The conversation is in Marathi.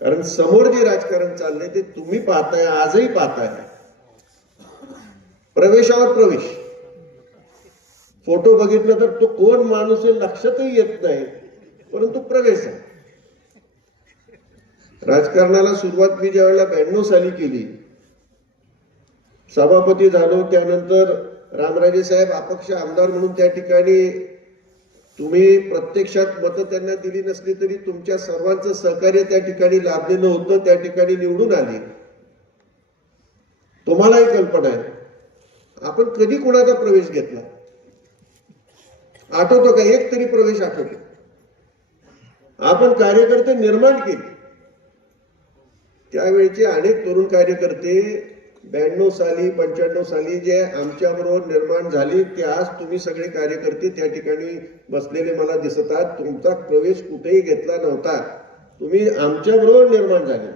कारण समोर जे राजकारण चाललंय ते तुम्ही पाहताय, आजही पाहताय. प्रवेशावर प्रवेश. फोटो बघितला तर तो कोण माणूस आहे लक्षातही येत नाही, परंतु प्रवेश आहे. राजकारणाला सुरुवात मी ज्यावेळेला 92 साली केली, सभापती झालो, त्यानंतर रामराजे साहेब अपक्ष आमदार म्हणून त्या ठिकाणी तुम्ही प्रत्यक्षात मतं त्यांना दिली नसली तरी तुमच्या सर्वांचं सहकार्य त्या ठिकाणी लाभलेलं होतं, त्या ठिकाणी निवडून आले. तुम्हालाही कल्पना आहे आपण कधी कोणाचा प्रवेश घेतला आठवतो का? एक तरी प्रवेश आठवतो? आपण कार्यकर्ते निर्माण केले. त्यावेळेचे अनेक तरुण कार्यकर्ते 92 साली 95 साली जे आमच्या बरोबर निर्माण झाले ते आज तुम्ही सगळे कार्यकर्ते त्या ठिकाणी बसलेले मला दिसतात. तुमचा प्रवेश कुठेही घेतला नव्हता, तुम्ही आमच्या बरोबर निर्माण झाले.